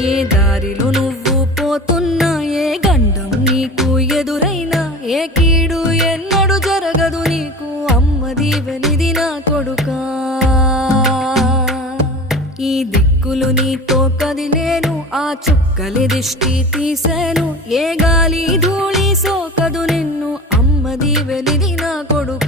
ఏ దారిలో నువ్వు పోతున్నా, ఏ గండం నీకు ఎదురైనా, ఏ కీడు ఎన్నడు జరగదు నీకు. అమ్మ దీవెనిది నా కొడుకా. ఈ దిక్కులు నీతో కదిలేను, ఆ చుక్కలి దిష్టి తీసేను. ఏ గాలి ధూళి సోకదు నిన్ను, అమ్మ దీవెనిది నా కొడుకా.